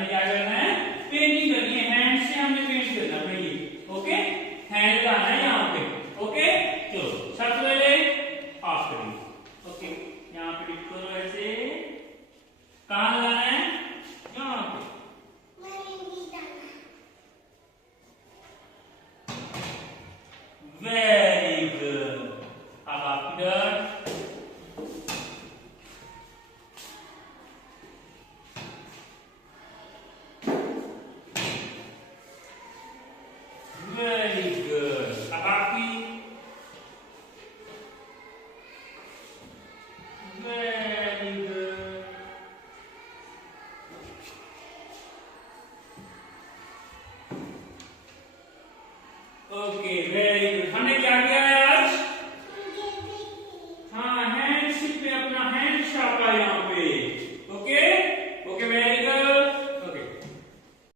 हमने क्या करना है, पेंटिंग करनी है, हैंड से हमने पेंट करना पड़ेगी। ओके, हैंड लगाना है